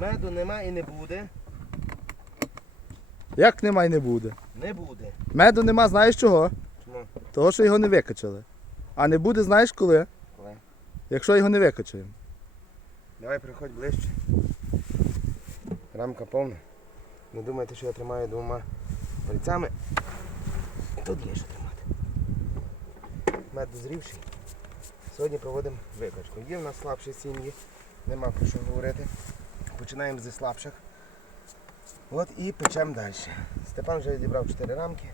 Меду нема і не буде. Як нема й не буде. Не буде. Меду нема, знаєш чого? Чому? Того, що його не викачали. А не буде, знаєш коли? Коли? Якщо його не викачаємо. Давай приходь ближче. Рамка повна. Не думайте, що я тримаю двома пальцями. Тут є що тримати. Мед дозрівший. Сьогодні проводимо викачку. Є в нас слабші сім'ї, нема про що говорити. Починаємо зі слабших. От і печемо далі. Степан вже відібрав 4 рамки.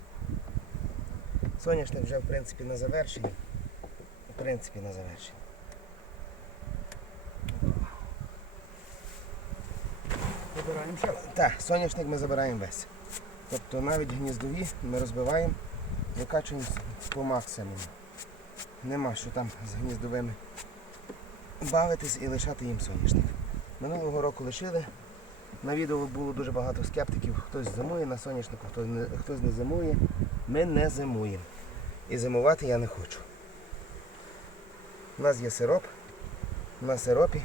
Соняшник вже в принципі на завершенні. В принципі на завершенні. Вибираємо ще. Так, соняшник ми забираємо весь. Тобто навіть гніздові ми розбиваємо, викачуємо по максимуму. Нема що там з гніздовими бавитись і лишати їм соняшник. Минулого року лишили. На відео було дуже багато скептиків, хтось зимує на соняшнику, хтось не, хтось не зимує. Ми не зимуємо. І зимувати я не хочу. У нас є сироп. На сиропі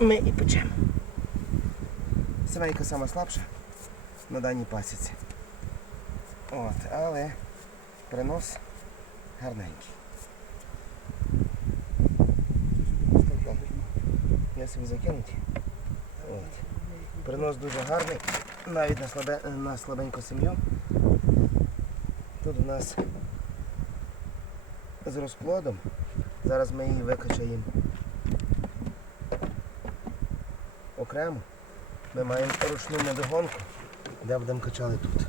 ми і печемо. Сімейка сама слабша на даній пасіці. От, але принос гарненький. Я собі закинуть. От. Принос дуже гарний, навіть на, слабе, на слабеньку сім'ю. Тут у нас з розплодом. Зараз ми її викачаємо окремо. Ми маємо ручну медогонку, де будемо качали тут.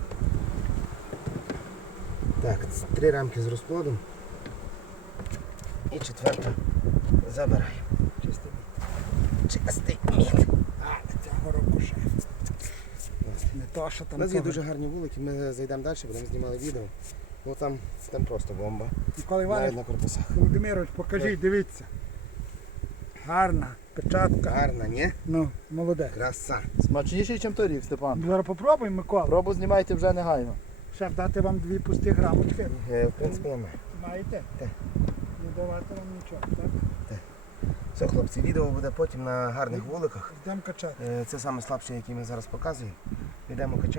Так, три рамки з розплодом. І четверту забираємо. Чистий мід. А, цього року ще. Не то, що У нас є того. дуже гарні вулики, ми зайдемо далі, будемо знімати відео. Ну там, там просто бомба. Микола Навіть на корпусах. Володимирович, покажіть, дивіться. Гарна печатка. Гарна, ні? Ну, молодець. Краса. Смачніший, ніж торік, Степан. Зараз попробуємо, Микола. Пробу знімайте вже негайно. Шеф, дати вам дві пусті грамотки. Е, В принципі, я. Маєте? Так. Не давати вам нічого, так? Все, хлопці, відео буде потім на гарних вуликах. Йдемо качати. Е, Це саме слабше, яке ми зараз показуємо. Йдемо качаємо.